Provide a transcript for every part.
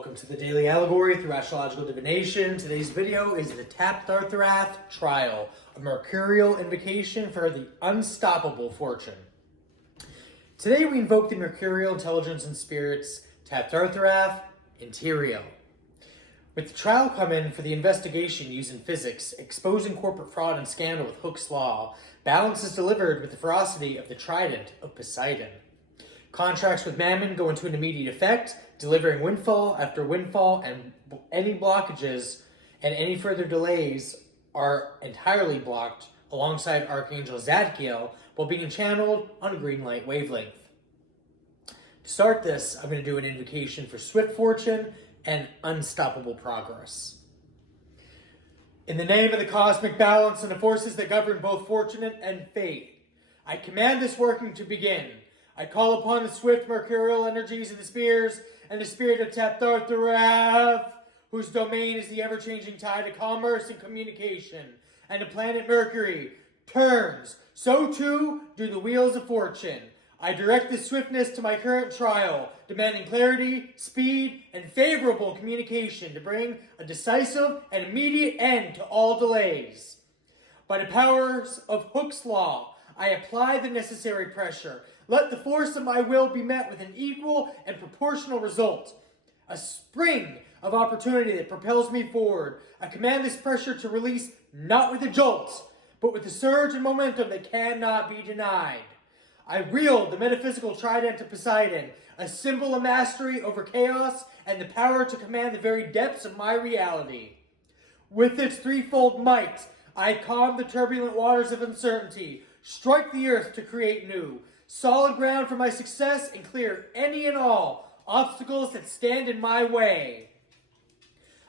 Welcome to the Daily Allegory through Astrological Divination. Today's video is the Taphthartharath trial, a Mercurial invocation for the unstoppable fortune. Today we invoke the Mercurial intelligence and spirits, Taphthartharath and Tiriel. With the trial come in for the investigation using physics, exposing corporate fraud and scandal with Hooke's law, balance is delivered with the ferocity of the Trident of Poseidon. Contracts with Mammon go into an immediate effect, delivering windfall after windfall, and any blockages and any further delays are entirely blocked alongside Archangel Zadkiel while being channeled on green light wavelength. To start this, I'm going to do an invocation for swift fortune and unstoppable progress. In the name of the cosmic balance and the forces that govern both fortune and fate, I command this working to begin. I call upon the swift mercurial energies of the spheres and the spirit of Taphthartharath, whose domain is the ever-changing tide of commerce and communication, and the planet Mercury turns, so too do the wheels of fortune. I direct this swiftness to my current trial, demanding clarity, speed, and favorable communication to bring a decisive and immediate end to all delays. By the powers of Hooke's law, I apply the necessary pressure. Let the force of my will be met with an equal and proportional result. A spring of opportunity that propels me forward. I command this pressure to release not with a jolt, but with a surge and momentum that cannot be denied. I wield the metaphysical Trident of Poseidon, a symbol of mastery over chaos and the power to command the very depths of my reality. With its threefold might, I calm the turbulent waters of uncertainty, strike the earth to create new, solid ground for my success, and clear any and all obstacles that stand in my way.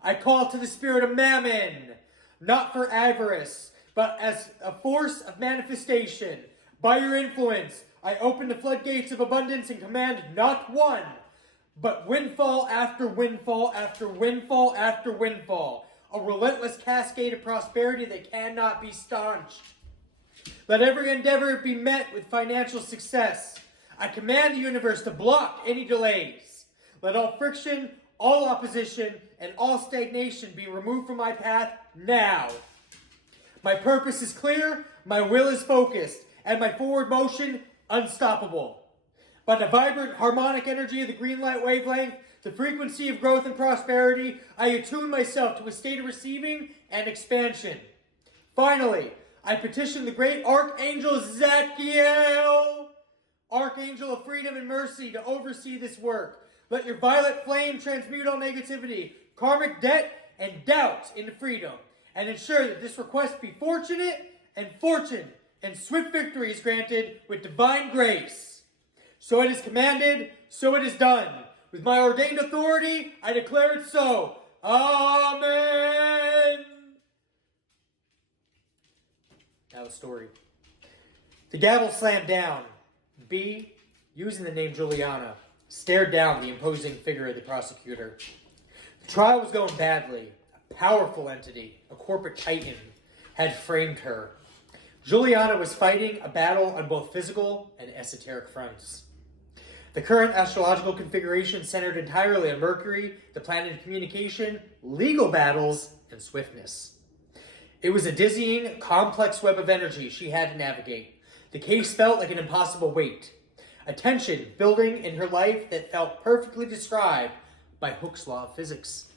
I call to the spirit of Mammon, not for avarice, but as a force of manifestation. By your influence, I open the floodgates of abundance and command not one, but windfall after windfall after windfall after windfall, a relentless cascade of prosperity that cannot be staunched. Let every endeavor be met with financial success. I command the universe to block any delays. Let all friction, all opposition, and all stagnation be removed from my path now. My purpose is clear, my will is focused, and my forward motion unstoppable. By the vibrant harmonic energy of the green light wavelength, the frequency of growth and prosperity, I attune myself to a state of receiving and expansion. Finally, I petition the great Archangel Zadkiel, Archangel of freedom and mercy, to oversee this work. Let your violet flame transmute all negativity, karmic debt, and doubt into freedom, and ensure that this request be fortunate and fortune and swift victory is granted with divine grace. So it is commanded, so it is done. With my ordained authority, I declare it so. Amen. Now the story. The gavel slammed down. B, using the name Juliana, stared down the imposing figure of the prosecutor. The trial was going badly. A powerful entity, a corporate titan, had framed her. Juliana was fighting a battle on both physical and esoteric fronts. The current astrological configuration centered entirely on Mercury, the planet of communication, legal battles, and swiftness. It was a dizzying, complex web of energy she had to navigate. The case felt like an impossible weight. A tension building in her life that felt perfectly described by Hooke's law of physics.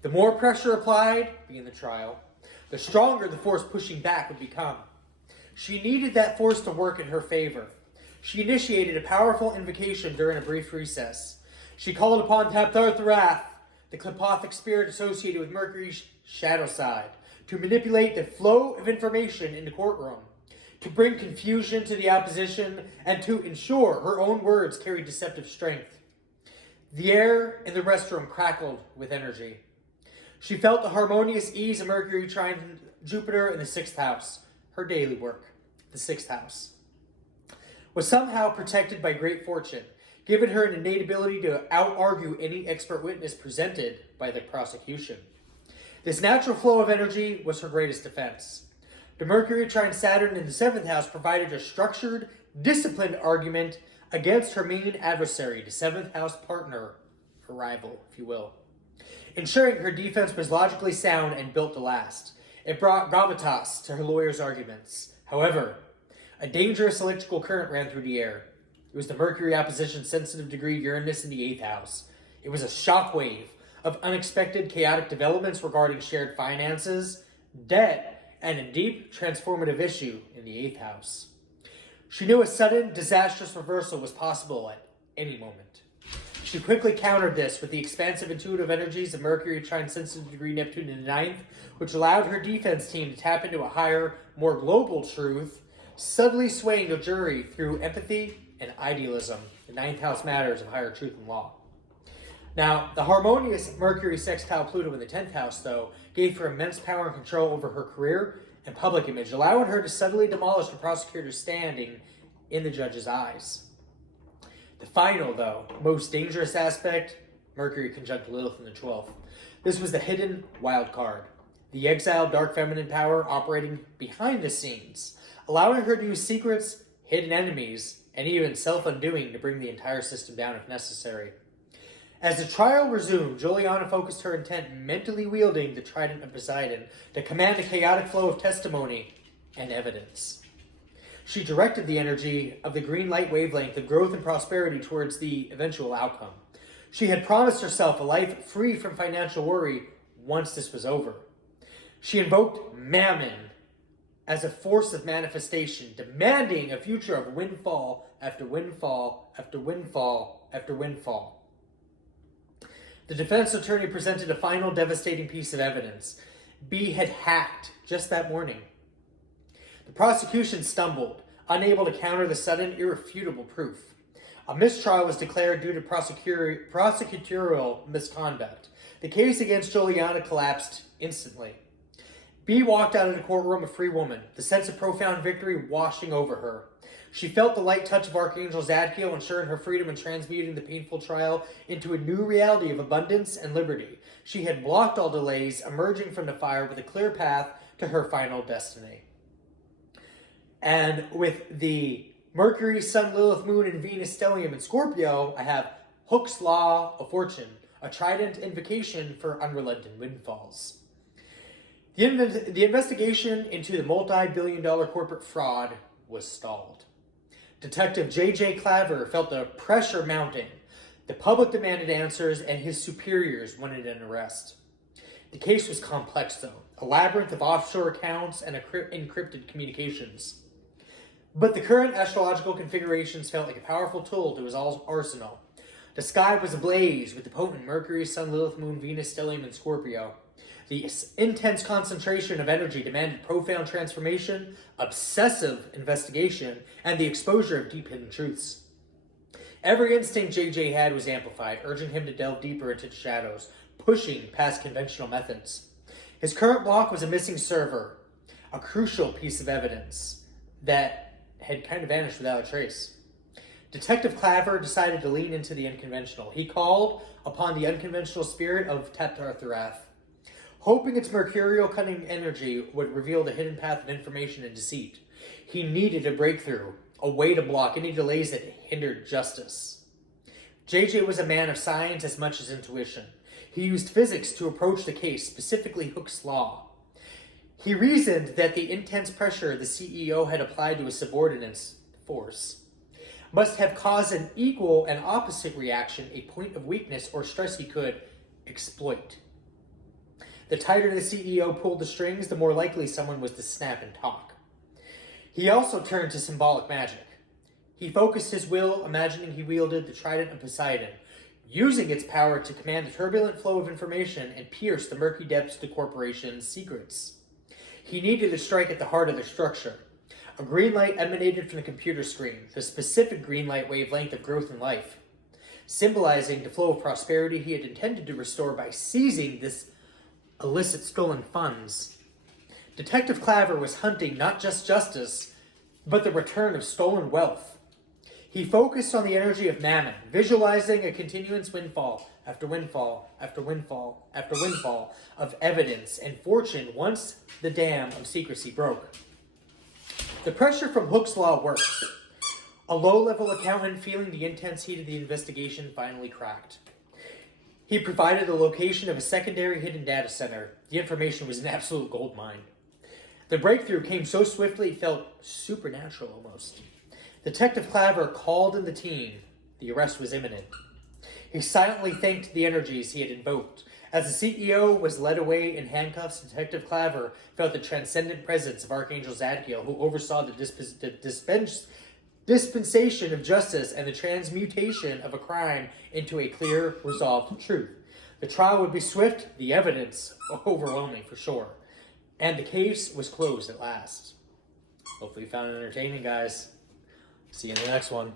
The more pressure applied, being the trial, the stronger the force pushing back would become. She needed that force to work in her favor. She initiated a powerful invocation during a brief recess. She called upon Taphthartharath, the Klepothic spirit associated with Mercury's shadow side, to manipulate the flow of information in the courtroom, to bring confusion to the opposition, and to ensure her own words carried deceptive strength. The air in the restroom crackled with energy. She felt the harmonious ease of Mercury trine Jupiter in the 6th house, her daily work. The 6th house was somehow protected by great fortune, giving her an innate ability to out-argue any expert witness presented by the prosecution. This natural flow of energy was her greatest defense. The Mercury trine Saturn in the 7th house provided a structured, disciplined argument against her main adversary, the 7th house partner, or rival, if you will. Ensuring her defense was logically sound and built to last. It brought gravitas to her lawyer's arguments. However, a dangerous electrical current ran through the air. It was the Mercury opposition sensitive degree Uranus in the 8th house. It was a shockwave of unexpected chaotic developments regarding shared finances, debt, and a deep transformative issue in the 8th house. She knew a sudden, disastrous reversal was possible at any moment. She quickly countered this with the expansive intuitive energies of Mercury trine sensitive degree Neptune in the 9th, which allowed her defense team to tap into a higher, more global truth, subtly swaying the jury through empathy and idealism. The 9th house matters of higher truth and law. Now, the harmonious Mercury sextile Pluto in the 10th house, though, gave her immense power and control over her career and public image, allowing her to subtly demolish the prosecutor's standing in the judge's eyes. The final, though, most dangerous aspect, Mercury conjunct Lilith in the 12th. This was the hidden wild card, the exiled dark feminine power operating behind the scenes, allowing her to use secrets, hidden enemies, and even self-undoing to bring the entire system down if necessary. As the trial resumed, Juliana focused her intent mentally wielding the Trident of Poseidon to command a chaotic flow of testimony and evidence. She directed the energy of the green light wavelength of growth and prosperity towards the eventual outcome. She had promised herself a life free from financial worry once this was over. She invoked Mammon as a force of manifestation, demanding a future of windfall after windfall after windfall after windfall. The defense attorney presented a final devastating piece of evidence. B had hacked just that morning. The prosecution stumbled, unable to counter the sudden, irrefutable proof. A mistrial was declared due to prosecutorial misconduct. The case against Juliana collapsed instantly. B walked out of the courtroom a free woman, the sense of profound victory washing over her. She felt the light touch of Archangel Zadkiel, ensuring her freedom and transmuting the painful trial into a new reality of abundance and liberty. She had blocked all delays, emerging from the fire with a clear path to her final destiny. And with the Mercury, Sun, Lilith, Moon, and Venus stellium in Scorpio, I have Hooke's Law of Fortune, a Trident invocation for unrelenting windfalls. The investigation into the multi-billion-dollar corporate fraud was stalled. Detective J.J. Claver felt the pressure mounting. The public demanded answers, and his superiors wanted an arrest. The case was complex, though, a labyrinth of offshore accounts and encrypted communications. But the current astrological configurations felt like a powerful tool to his arsenal. The sky was ablaze with the potent Mercury, Sun, Lilith, Moon, Venus, stellium, and Scorpio. The intense concentration of energy demanded profound transformation, obsessive investigation, and the exposure of deep hidden truths. Every instinct JJ had was amplified, urging him to delve deeper into the shadows, pushing past conventional methods. His current block was a missing server, a crucial piece of evidence that had kind of vanished without a trace. Detective Claver decided to lean into the unconventional. He called upon the unconventional spirit of Taphthartharath, hoping its mercurial cunning energy would reveal the hidden path of information and deceit. He needed a breakthrough, a way to block any delays that hindered justice. JJ was a man of science as much as intuition. He used physics to approach the case, specifically Hooke's Law. He reasoned that the intense pressure the CEO had applied to his subordinates' force must have caused an equal and opposite reaction, a point of weakness or stress he could exploit. The tighter the CEO pulled the strings, the more likely someone was to snap and talk. He also turned to symbolic magic. He focused his will, imagining he wielded the Trident of Poseidon, using its power to command the turbulent flow of information and pierce the murky depths of the corporation's secrets. He needed to strike at the heart of their structure. A green light emanated from the computer screen, the specific green light wavelength of growth and life, symbolizing the flow of prosperity he had intended to restore by seizing this illicit stolen funds. Detective Claver was hunting not just justice, but the return of stolen wealth. He focused on the energy of Mammon, visualizing a continuous windfall after windfall after windfall after windfall of evidence and fortune once the dam of secrecy broke. The pressure from Hooke's Law worked. A low-level accountant feeling the intense heat of the investigation finally cracked. He provided the location of a secondary hidden data center. The information was an absolute goldmine. The breakthrough came so swiftly it felt supernatural almost. Detective Claver called in the team. The arrest was imminent. He silently thanked the energies he had invoked. As the CEO was led away in handcuffs, Detective Claver felt the transcendent presence of Archangel Zadkiel, who oversaw the dispensation of justice and the transmutation of a crime into a clear, resolved truth. The trial would be swift, the evidence overwhelming for sure. And the case was closed at last. Hopefully you found it entertaining, guys. See you in the next one.